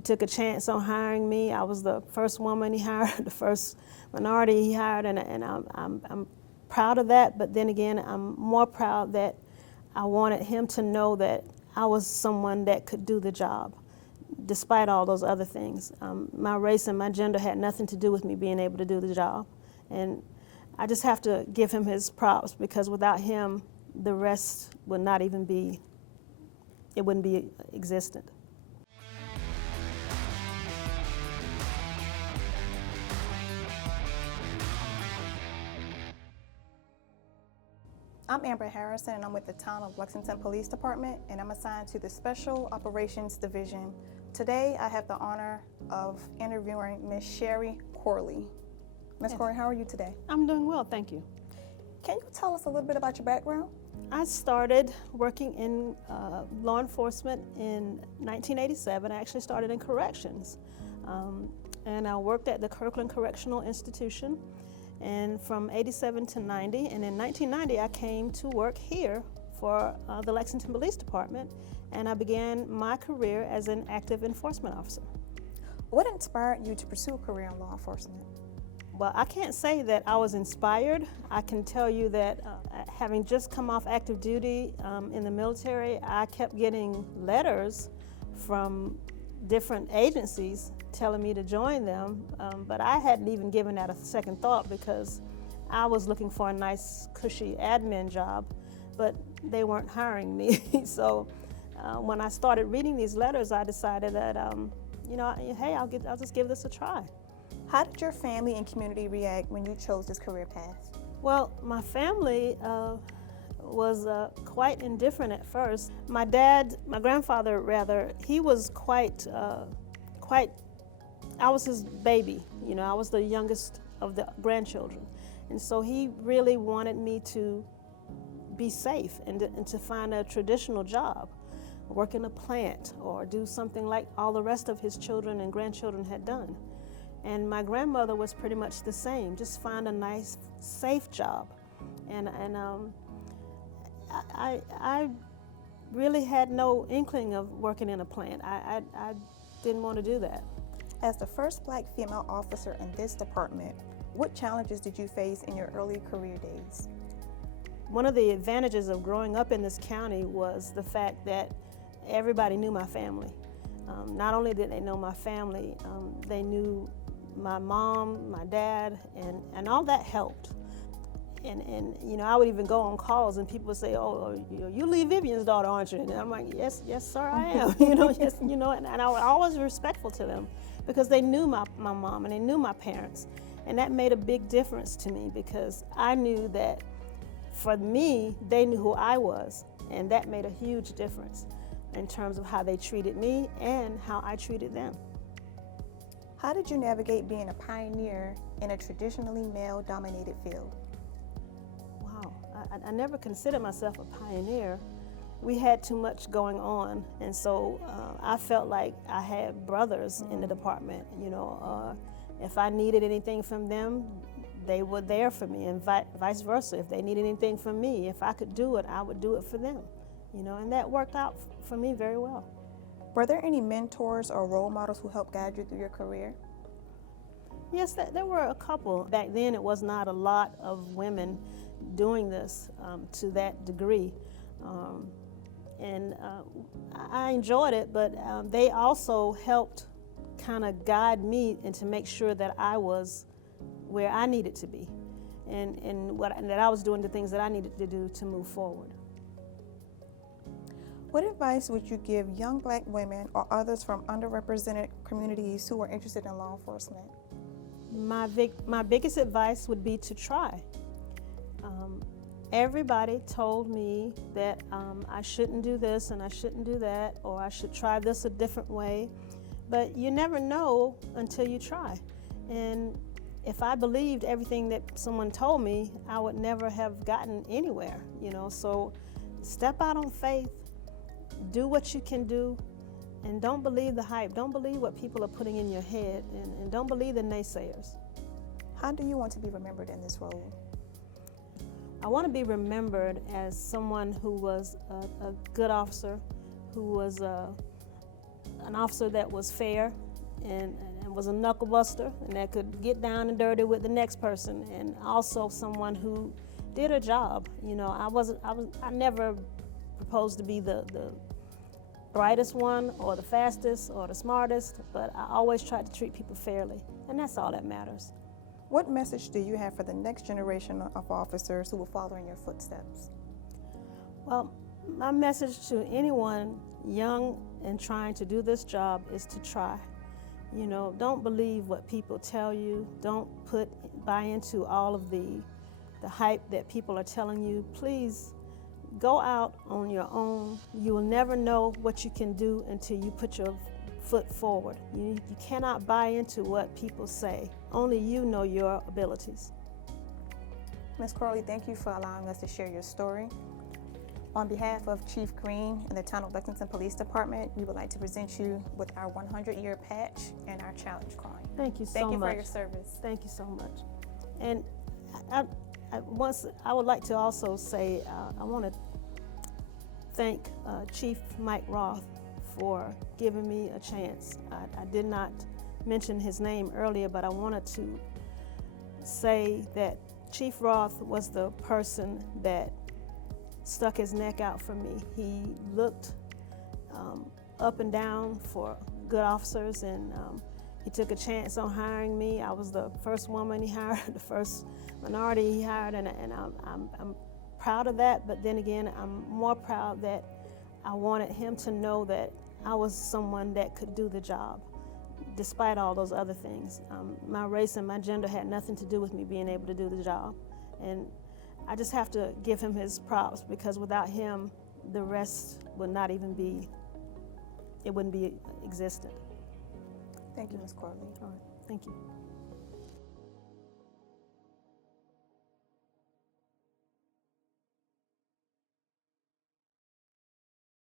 He took a chance on hiring me. I was the first woman he hired, the first minority he hired, and I'm proud of that. But then again, I'm more proud that I wanted him to know that I was someone that could do the job, despite all those other things. My race and my gender had nothing to do with me being able to do the job. And I just have to give him his props, because without him, the rest would not even be, it wouldn't be existent. I'm Amber Harrison, and I'm with the Town of Lexington Police Department, and I'm assigned to the Special Operations Division. Today, I have the honor of interviewing Ms. Sherry Corley. Ms. Corley, how are you today? I'm doing well, thank you. Can you tell us a little bit about your background? I started working in law enforcement in 1987. I actually started in corrections. And I worked at the Kirkland Correctional Institution, and from 87 to 90. And in 1990, I came to work here for the Lexington Police Department, and I began my career as an active enforcement officer. What inspired you to pursue a career in law enforcement? Well, I can't say that I was inspired. I can tell you that having just come off active duty in the military, I kept getting letters from different agencies telling me to join them, but I hadn't even given that a second thought, because I was looking for a nice, cushy admin job, but they weren't hiring me. So when I started reading these letters, I decided that, hey, I'll just give this a try. How did your family and community react when you chose this career path? Well, my family was quite indifferent at first. My grandfather rather, he was quite, I was his baby, I was the youngest of the grandchildren. And so he really wanted me to be safe and to find a traditional job, work in a plant, or do something like all the rest of his children and grandchildren had done. And my grandmother was pretty much the same, just find a nice, safe job. And I really had no inkling of working in a plant. I didn't want to do that. As the first Black female officer in this department, what challenges did you face in your early career days? One of the advantages of growing up in this county was the fact that everybody knew my family. Not only did they know my family, they knew my mom, my dad, and all that helped. And I would even go on calls and people would say, "Oh, you Lee Vivian's daughter, aren't you?" And I'm like, "Yes, sir, I am." Yes, and I was always respectful to them, because they knew my mom and they knew my parents. And that made a big difference to me, because I knew that for me, they knew who I was, and that made a huge difference in terms of how they treated me and how I treated them. How did you navigate being a pioneer in a traditionally male-dominated field? Wow, I never considered myself a pioneer. We had too much going on, and so I felt like I had brothers in the department. If I needed anything from them, they were there for me, and vice versa. If they needed anything from me, if I could do it, I would do it for them. And that worked out for me very well. Were there any mentors or role models who helped guide you through your career? Yes, there were a couple. Back then, it was not a lot of women doing this to that degree. I enjoyed it, but they also helped kind of guide me and to make sure that I was where I needed to be, and that I was doing the things that I needed to do to move forward. What advice would you give young Black women or others from underrepresented communities who are interested in law enforcement? My biggest advice would be to try. Everybody told me that I shouldn't do this and I shouldn't do that, or I should try this a different way, but you never know until you try. And if I believed everything that someone told me, I would never have gotten anywhere, so step out on faith. Do what you can do, and don't believe the hype. Don't believe what people are putting in your head, and don't believe the naysayers. How do you want to be remembered in this role? I want to be remembered as someone who was a good officer, who was an officer that was fair and was a knuckle buster and that could get down and dirty with the next person, and also someone who did a job. You know, I never proposed to be the brightest one or the fastest or the smartest, but I always tried to treat people fairly, and that's all that matters. What message do you have for the next generation of officers who will follow in your footsteps? Well, my message to anyone young and trying to do this job is to try. You know, don't believe what people tell you. Don't buy into all of the hype that people are telling you. Please go out on your own. You will never know what you can do until you put your foot forward. You cannot buy into what people say. Only you know your abilities. Ms. Corley, thank you for allowing us to share your story. On behalf of Chief Green and the Town of Lexington Police Department, we would like to present you with our 100-year patch and our challenge coin. Thank you so much. Thank you for your service. Thank you so much. And I would like to also say, I want to thank Chief Mike Roth for giving me a chance. I did not mention his name earlier, but I wanted to say that Chief Roth was the person that stuck his neck out for me. He looked up and down for good officers, and he took a chance on hiring me. I was the first woman he hired, the first minority he hired, and I'm proud of that. But then again, I'm more proud that I wanted him to know that I was someone that could do the job, despite all those other things. My race and my gender had nothing to do with me being able to do the job. And I just have to give him his props, because without him, the rest would not even be, it wouldn't be existent. Thank you, Ms. Corley. All right, thank you.